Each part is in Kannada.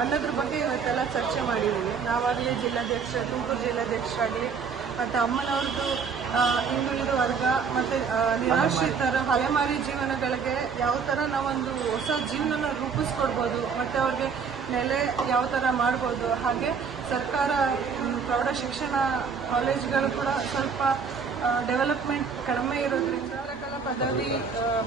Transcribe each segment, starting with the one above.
ಅನ್ನೋದ್ರ ಬಗ್ಗೆ ಇವತ್ತೆಲ್ಲ ಚರ್ಚೆ ಮಾಡಿದ್ದೀವಿ. ನಾವಾಗಲಿ ತುಮಕೂರು ಜಿಲ್ಲಾಧ್ಯಕ್ಷರಾಗಲಿ ಮತ್ತು ಅಮ್ಮನವ್ರದ್ದು ಹಿಂದುಳಿದ ವರ್ಗ ಮತ್ತು ನಿರಾಶ್ರಿತರ ಅಲೆಮಾರಿ ಜೀವನಗಳಿಗೆ ಯಾವ ಥರ ನಾವೊಂದು ಹೊಸ ಜೀವನನ ರೂಪಿಸ್ಕೊಡ್ಬೋದು ಮತ್ತು ಅವ್ರಿಗೆ ನೆಲೆ ಯಾವ ಥರ ಮಾಡ್ಬೋದು. ಹಾಗೆ ಸರ್ಕಾರ ಪ್ರೌಢ ಶಿಕ್ಷಣ ಕಾಲೇಜುಗಳು ಕೂಡ ಸ್ವಲ್ಪ ಡೆವಲಪ್ಮೆಂಟ್ ಕಡಿಮೆ ಇರೋದ್ರಿಂದ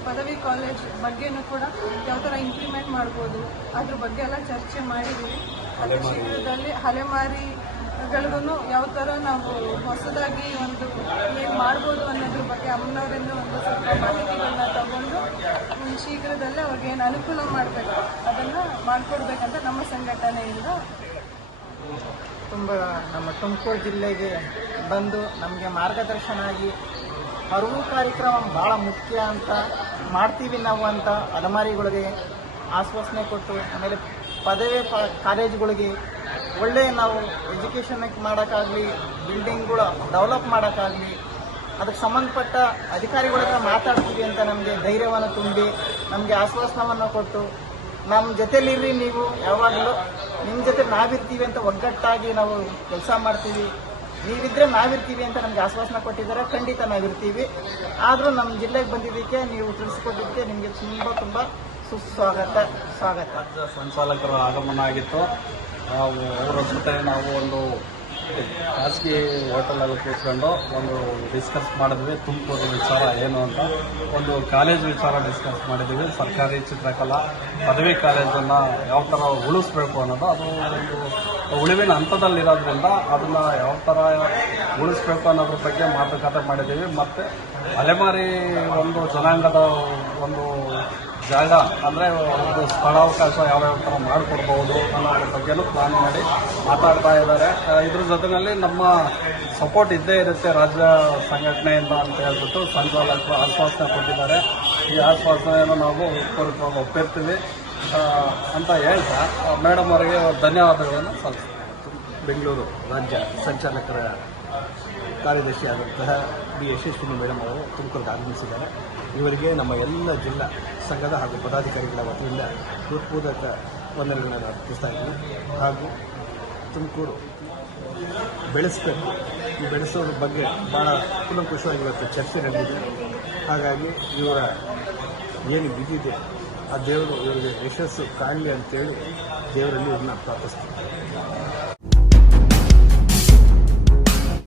ಪದವಿ ಕಾಲೇಜ್ ಬಗ್ಗೆನೂ ಕೂಡ ಯಾವ ಥರ ಇಂಪ್ಲಿಮೆಂಟ್ ಮಾಡ್ಬೋದು ಅದ್ರ ಬಗ್ಗೆ ಎಲ್ಲ ಚರ್ಚೆ ಮಾಡಿದ್ದೀವಿ. ಅತಿ ಶೀಘ್ರದಲ್ಲಿ ಅಲೆಮಾರಿಗಳಿಗೂ ಯಾವ ಥರ ನಾವು ಹೊಸದಾಗಿ ಒಂದು ಏನು ಮಾಡ್ಬೋದು ಅನ್ನೋದ್ರ ಬಗ್ಗೆ ಅಮ್ಮನವರಿಂದ ಒಂದು ಸ್ವಲ್ಪ ಮಾಹಿತಿಗಳನ್ನ ತಗೊಂಡು ಶೀಘ್ರದಲ್ಲೇ ಅವ್ರಿಗೆ ಏನು ಅನುಕೂಲ ಮಾಡಬೇಕು ಅದನ್ನು ಮಾಡಿಕೊಡ್ಬೇಕಂತ ನಮ್ಮ ಸಂಘಟನೆಯಿಂದ ನಮ್ಮ ತುಮಕೂರು ಜಿಲ್ಲೆಗೆ ಬಂದು ನಮಗೆ ಮಾರ್ಗದರ್ಶನ ಆಗಿ ಅರಿವು ಕಾರ್ಯಕ್ರಮ ಭಾಳ ಮುಖ್ಯ ಅಂತ ಮಾಡ್ತೀವಿ ನಾವು ಅಂತ ಅಲೆಮಾರಿಗಳಿಗೆ ಆಶ್ವಾಸನೆ ಕೊಟ್ಟು, ಆಮೇಲೆ ಪದವಿ ಕಾಲೇಜುಗಳಿಗೆ ಒಳ್ಳೆಯ ನಾವು ಎಜುಕೇಷನ್ ಮಾಡೋಕ್ಕಾಗಲಿ, ಬಿಲ್ಡಿಂಗ್ಗಳು ಡೆವಲಪ್ ಮಾಡೋಕ್ಕಾಗಲಿ ಅದಕ್ಕೆ ಸಂಬಂಧಪಟ್ಟ ಅಧಿಕಾರಿಗಳ ಮಾತಾಡ್ತೀವಿ ಅಂತ ನಮಗೆ ಧೈರ್ಯವನ್ನು ತುಂಬಿ ನಮಗೆ ಆಶ್ವಾಸನವನ್ನು ಕೊಟ್ಟು, ನಮ್ಮ ಜೊತೆಲಿರ್ರಿ, ನೀವು ಯಾವಾಗಲೂ ನಿಮ್ಮ ಜೊತೆ ನಾವಿರ್ತೀವಿ ಅಂತ ಒಗ್ಗಟ್ಟಾಗಿ ನಾವು ಕೆಲಸ ಮಾಡ್ತೀವಿ, ನೀವಿದ್ರೆ ನಾವಿರ್ತೀವಿ ಅಂತ ನಮಗೆ ಆಶ್ವಾಸನ ಕೊಟ್ಟಿದ್ದಾರೆ. ಖಂಡಿತ ನಾವಿರ್ತೀವಿ. ಆದರೂ ನಮ್ಮ ಜಿಲ್ಲೆಗೆ ಬಂದಿದ್ದಕ್ಕೆ ನೀವು ತಿಳಿಸ್ಕೊಟ್ಟಿದ್ದಕ್ಕೆ ನಿಮಗೆ ತುಂಬ ಸ್ವಾಗತ. ಸಂಚಾಲಕರ ಆಗಮನ ಆಗಿತ್ತು. ಅವರ ಜೊತೆ ನಾವು ಒಂದು ಖಾಸಗಿ ಹೋಟೆಲಲ್ಲಿ ಕೂತ್ಕೊಂಡು ಒಂದು ಡಿಸ್ಕಸ್ ಮಾಡಿದ್ವಿ. ತುಮಕೂರು ವಿಚಾರ ಏನು ಅಂತ ಒಂದು ಕಾಲೇಜ್ ವಿಚಾರ ಡಿಸ್ಕಸ್ ಮಾಡಿದ್ವಿ. ಸರ್ಕಾರಿ ಚಿತ್ರಕಲಾ ಪದವಿ ಕಾಲೇಜನ್ನು ಯಾವ ಥರ ಉಳಿಸ್ಬೇಕು ಅನ್ನೋದು, ಅದು ಒಂದು ಉಳಿವಿನ ಹಂತದಲ್ಲಿರೋದ್ರಿಂದ ಅದನ್ನು ಯಾವ ಥರ ಉಳಿಸ್ಬೇಕು ಅನ್ನೋದ್ರ ಬಗ್ಗೆ ಮಾತುಕತೆ ಮಾಡಿದ್ದೀವಿ. ಮತ್ತು ಅಲೆಮಾರಿ ಒಂದು ಜನಾಂಗದ ಒಂದು ಜಾಗ ಅಂದರೆ ಒಂದು ಸ್ಥಳಾವಕಾಶ ಯಾವ್ಯಾವ ಥರ ಮಾಡಿಕೊಡ್ಬೋದು ಅನ್ನೋದ್ರ ಬಗ್ಗೆನೂ ಪ್ಲಾನ್ ಮಾಡಿ ಮಾತಾಡ್ತಾ ಇದ್ದಾರೆ. ಇದ್ರ ಜೊತೆಯಲ್ಲಿ ನಮ್ಮ ಸಪೋರ್ಟ್ ಇದ್ದೇ ಇರುತ್ತೆ ರಾಜ್ಯ ಸಂಘಟನೆಯಿಂದ ಅಂತ ಹೇಳ್ಬಿಟ್ಟು ಸಂಚಾಲಕರು ಆಶ್ವಾಸನೆ ಕೊಟ್ಟಿದ್ದಾರೆ. ಈ ಆಶ್ವಾಸನೆಯನ್ನು ನಾವು ಪೂರ್ವಕವಾಗಿ ಒಪ್ಪಿರ್ತೀವಿ ಅಂತ ಹೇಳ್ತಾ ಮೇಡಮ್ ಅವರಿಗೆ ಧನ್ಯವಾದಗಳನ್ನು ಸಲ್ಲಿಸ್ತೀವಿ. ಬೆಂಗಳೂರು ರಾಜ್ಯ ಸಂಚಾಲಕರ ಕಾರ್ಯದರ್ಶಿಯಾದಂತಹ ಬಿ ಯಶಸ್ವಿನಿ ಮೇಡಮ್ ಅವರು ತುಮಕೂರಿಗೆ ಆಗಮಿಸಿದ್ದಾರೆ. ಇವರಿಗೆ ನಮ್ಮ ಎಲ್ಲ ಜಿಲ್ಲಾ ಸಂಘದ ಹಾಗೂ ಪದಾಧಿಕಾರಿಗಳ ವತಿಯಿಂದ ಹೃತ್ಪೂರ್ವಕ ವಂದನೆಗಳನ್ನು ಅರ್ಪಿಸ್ತಾ ಇದ್ದೀವಿ. ಹಾಗೂ ತುಮಕೂರು ಬೆಳೆಸಬೇಕು, ಈ ಬೆಳೆಸೋದ್ರ ಬಗ್ಗೆ ಭಾಳ ಕೂಲಂಕುಷವಾಗಿ ಇವತ್ತು ಚರ್ಚೆ ನಡೆದಿದೆ. ಹಾಗಾಗಿ ಇವರ ಏನು ಬಿದ್ದಿದೆ ಆ ದೇವರು ಇವರಿಗೆ ಯಶಸ್ಸು ಕಾಣಲಿ ಅಂತೇಳಿ ದೇವರಲ್ಲಿ ಇವ್ರನ್ನ ಪ್ರಾರ್ಥಿಸ್ತೀವಿ.